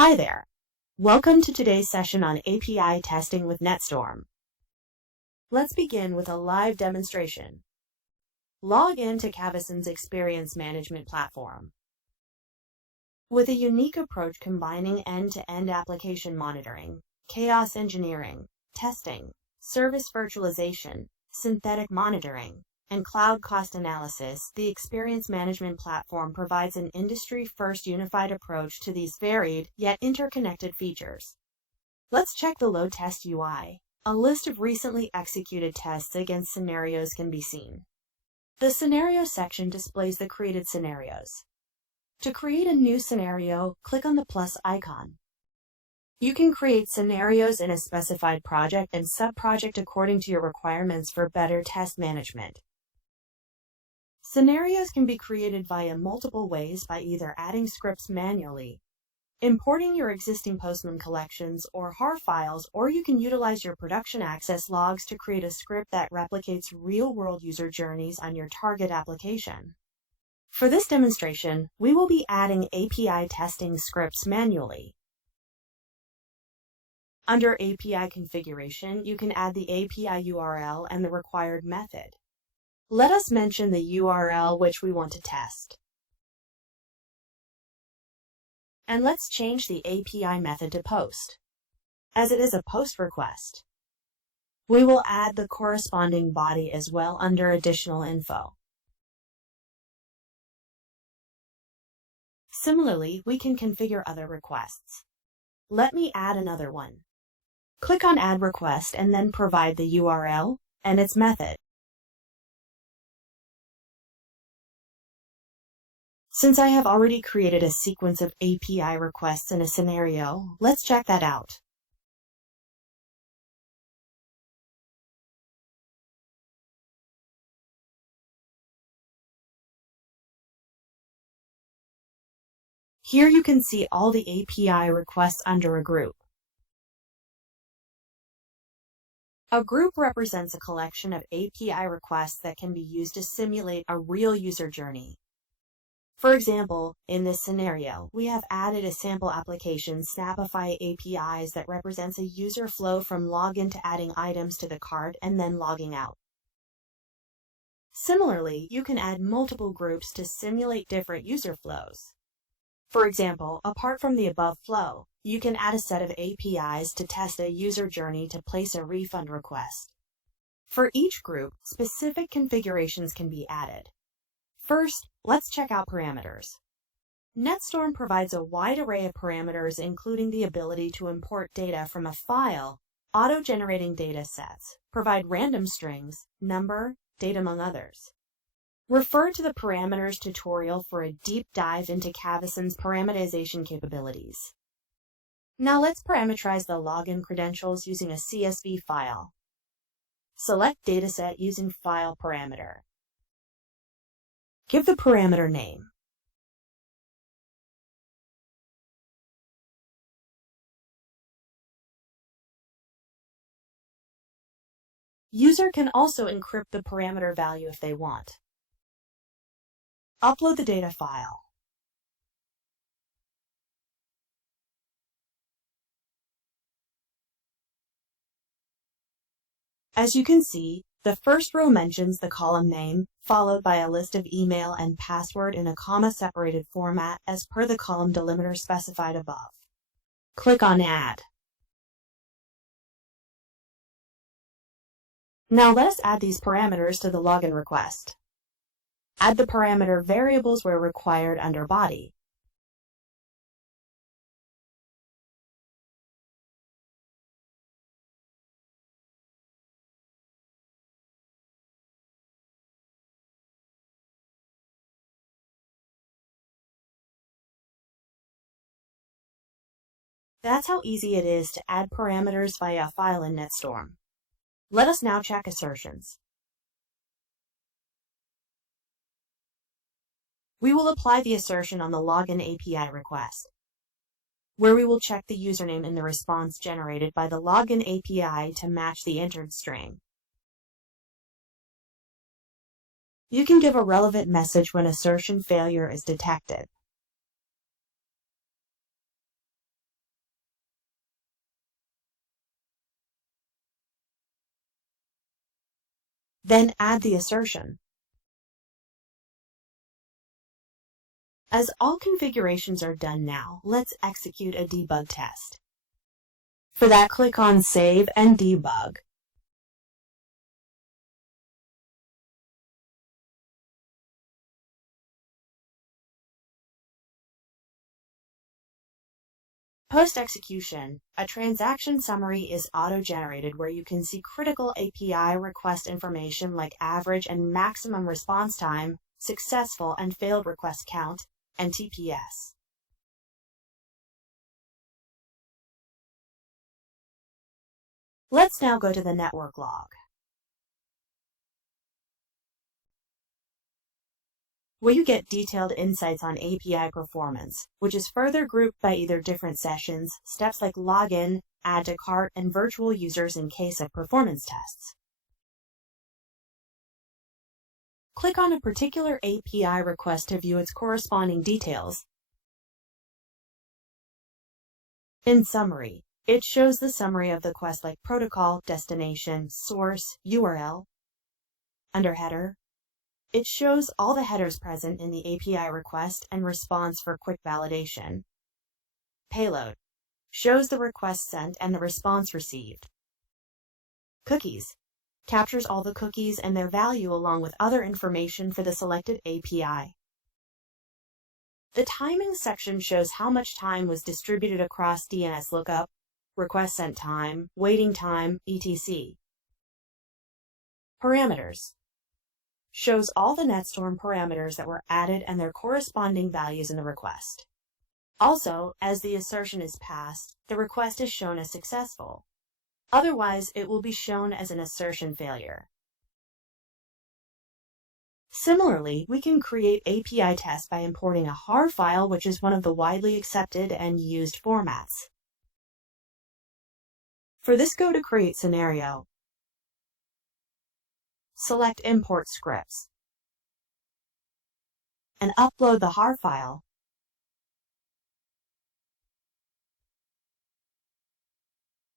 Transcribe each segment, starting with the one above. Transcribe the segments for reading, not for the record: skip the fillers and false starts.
Hi there. Welcome to today's session on API testing with NetStorm. Let's begin with a live demonstration. Log in to Caveson's experience management platform. With a unique approach combining end-to-end application monitoring, chaos engineering, testing, service virtualization, synthetic monitoring, and cloud cost analysis, the Experience Management Platform provides an industry-first unified approach to these varied, yet interconnected features. Let's check the load test UI. A list of recently executed tests against scenarios can be seen. The Scenario section displays the created scenarios. To create a new scenario, click on the plus icon. You can create scenarios in a specified project and sub-project according to your requirements for better test management. Scenarios can be created via multiple ways by either adding scripts manually, importing your existing Postman collections or HAR files, or you can utilize your production access logs to create a script that replicates real-world user journeys on your target application. For this demonstration, we will be adding API testing scripts manually. Under API configuration, you can add the API URL and the required method. Let us mention the URL which we want to test. And let's change the API method to POST, as it is a POST request. We will add the corresponding body as well under additional info. Similarly, we can configure other requests. Let me add another one. Click on Add Request and then provide the URL and its method. Since I have already created a sequence of API requests in a scenario, let's check that out. Here you can see all the API requests under a group. A group represents a collection of API requests that can be used to simulate a real user journey. For example, in this scenario, we have added a sample application, Snapify APIs, that represents a user flow from login to adding items to the cart and then logging out. Similarly, you can add multiple groups to simulate different user flows. For example, apart from the above flow, you can add a set of APIs to test a user journey to place a refund request. For each group, specific configurations can be added. First, let's check out parameters. NetStorm provides a wide array of parameters, including the ability to import data from a file, auto-generating data sets, provide random strings, number, date, among others. Refer to the parameters tutorial for a deep dive into Caveson's parameterization capabilities. Now let's parameterize the login credentials using a CSV file. Select Dataset using File Parameter. Give the parameter name. User can also encrypt the parameter value if they want. Upload the data file. As you can see, the first row mentions the column name, followed by a list of email and password in a comma-separated format as per the column delimiter specified above. Click on Add. Now let us add these parameters to the login request. Add the parameter variables where required under Body. That's how easy it is to add parameters via a file in NetStorm. Let us now check assertions. We will apply the assertion on the login API request, where we will check the username in the response generated by the login API to match the entered string. You can give a relevant message when assertion failure is detected. Then add the assertion. As all configurations are done now, let's execute a debug test. For that, click on Save and Debug. Post-execution, a transaction summary is auto-generated where you can see critical API request information like average and maximum response time, successful and failed request count, and TPS. Let's now go to the network log. Where you get detailed insights on API performance, which is further grouped by either different sessions, steps like login, add to cart, and virtual users in case of performance tests. Click on a particular API request to view its corresponding details. In summary, it shows the summary of the quest like protocol, destination, source, URL. Under header, it shows all the headers present in the API request and response for quick validation. Payload shows the request sent and the response received. Cookies captures all the cookies and their value along with other information for the selected API. The timing section shows how much time was distributed across DNS lookup, request sent time, waiting time, etc. Parameters shows all the NetStorm parameters that were added and their corresponding values in the request. Also, as the assertion is passed, the request is shown as successful. Otherwise, it will be shown as an assertion failure. Similarly, we can create API tests by importing a HAR file, which is one of the widely accepted and used formats. For this, go to Create Scenario. Select Import Scripts and upload the HAR file.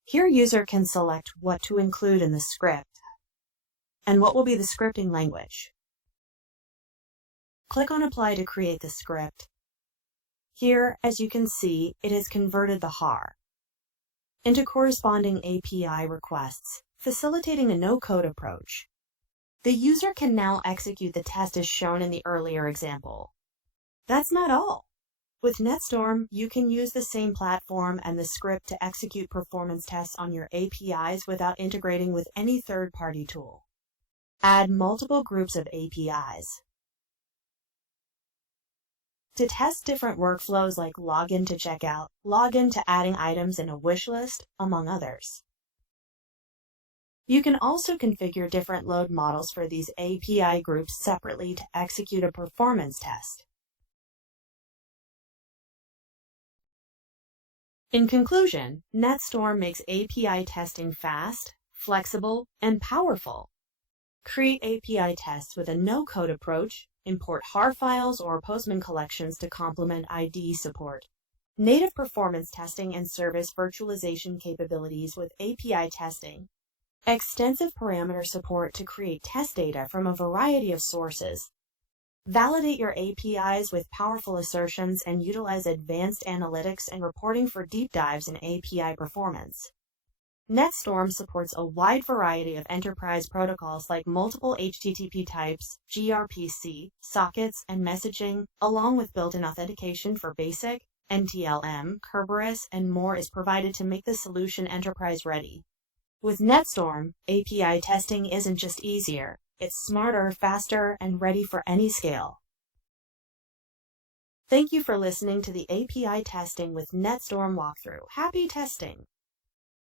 Here, user can select what to include in the script and what will be the scripting language. Click on Apply to create the script. Here, as you can see, it has converted the HAR into corresponding API requests, facilitating a no-code approach. The user can now execute the test as shown in the earlier example. That's not all. With NetStorm, you can use the same platform and the script to execute performance tests on your APIs without integrating with any third-party tool. Add multiple groups of APIs. To test different workflows like login to checkout, login to adding items in a wish list, among others. You can also configure different load models for these API groups separately to execute a performance test. In conclusion, NetStorm makes API testing fast, flexible, and powerful. Create API tests with a no-code approach, import HAR files or Postman collections to complement IDE support. Native performance testing and service virtualization capabilities with API testing. Extensive parameter support to create test data from a variety of sources. Validate your APIs with powerful assertions and utilize advanced analytics and reporting for deep dives in API performance. NetStorm supports a wide variety of enterprise protocols like multiple HTTP types, gRPC, sockets, and messaging, along with built-in authentication for BASIC, NTLM, Kerberos, and more is provided to make the solution enterprise-ready. With NetStorm, API testing isn't just easier, it's smarter, faster, and ready for any scale. Thank you for listening to the API Testing with NetStorm walkthrough. Happy testing!